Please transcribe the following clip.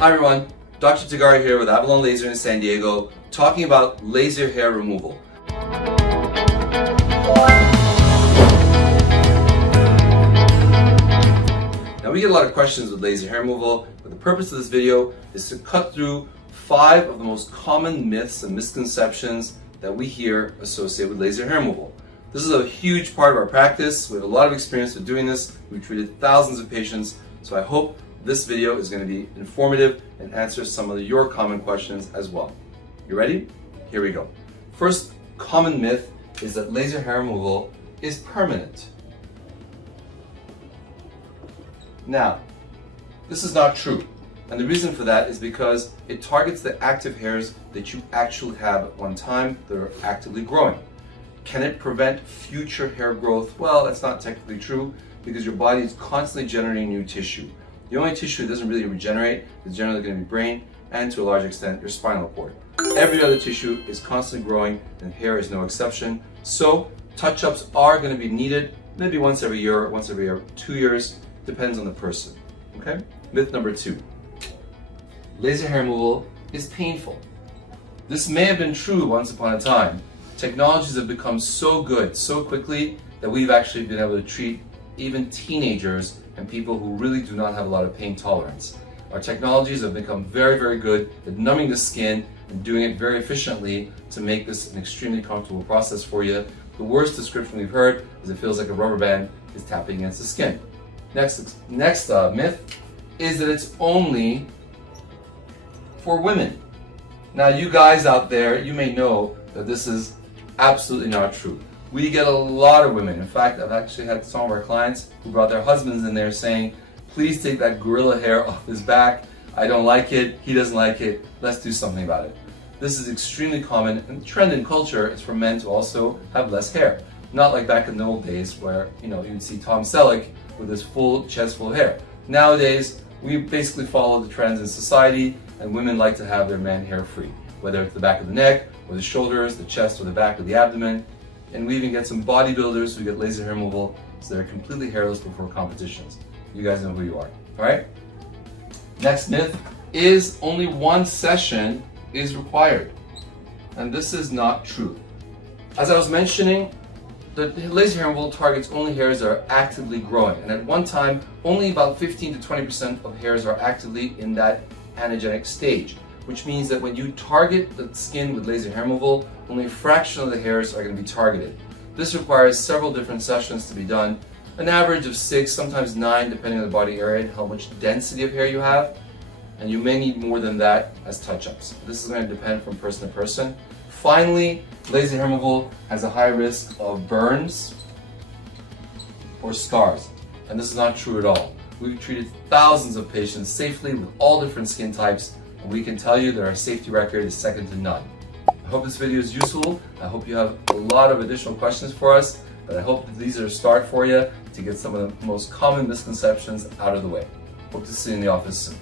Hi everyone, Dr. Tirgari here with Avalon Laser in San Diego, talking about laser hair removal. Now we get a lot of questions with laser hair removal, but the purpose of this video is to cut through 5 of the most common myths and misconceptions that we hear associated with laser hair removal. This is a huge part of our practice. We have a lot of experience with doing this. We've treated thousands of patients, so I hope this video is going to be informative and answer some of your common questions as well. You ready? Here we go. First common myth is that laser hair removal is permanent. Now, this is not true. And the reason for that is because it targets the active hairs that you actually have at one time that are actively growing. Can it prevent future hair growth? Well, that's not technically true because your body is constantly generating new tissue. The only tissue that doesn't really regenerate is generally going to be brain and to a large extent your spinal cord. Every other tissue is constantly growing and hair is no exception. So touch-ups are going to be needed maybe once every year, once every 2 years, depends on the person. Okay? Myth number 2. Laser hair removal is painful. This may have been true once upon a time. Technologies have become so good so quickly that we've actually been able to treat even teenagers and people who really do not have a lot of pain tolerance. Our technologies have become very, very good at numbing the skin and doing it very efficiently to make this an extremely comfortable process for you. The worst description we've heard is it feels like a rubber band is tapping against the skin. Next myth is that it's only for women. Now you guys out there, you may know that this is absolutely not true. We get a lot of women. In fact, I've actually had some of our clients who brought their husbands in there saying, please take that gorilla hair off his back. I don't like it. He doesn't like it. Let's do something about it. This is extremely common, and the trend in culture is for men to also have less hair. Not like back in the old days where, you'd see Tom Selleck with his full chest full of hair. Nowadays, we basically follow the trends in society, and women like to have their man hair free, whether it's the back of the neck, or the shoulders, the chest, or the back of the abdomen. And we even get some bodybuilders who get laser hair removal so they're completely hairless before competitions. You guys know who you are, all right? Next myth is only one session is required. And this is not true. As I was mentioning, the laser hair removal targets only hairs that are actively growing. And at one time, only about 15 to 20% of hairs are actively in that anagenic stage, which means that when you target the skin with laser hair removal, only a fraction of the hairs are going to be targeted. This requires several different sessions to be done, an average of 6, sometimes 9, depending on the body area and how much density of hair you have, and you may need more than that as touch-ups. This is going to depend from person to person. Finally, laser hair removal has a high risk of burns or scars, and this is not true at all. We've treated thousands of patients safely with all different skin types, and we can tell you that our safety record is second to none. I hope this video is useful. I hope you have a lot of additional questions for us, but I hope that these are a start for you to get some of the most common misconceptions out of the way. Hope to see you in the office soon.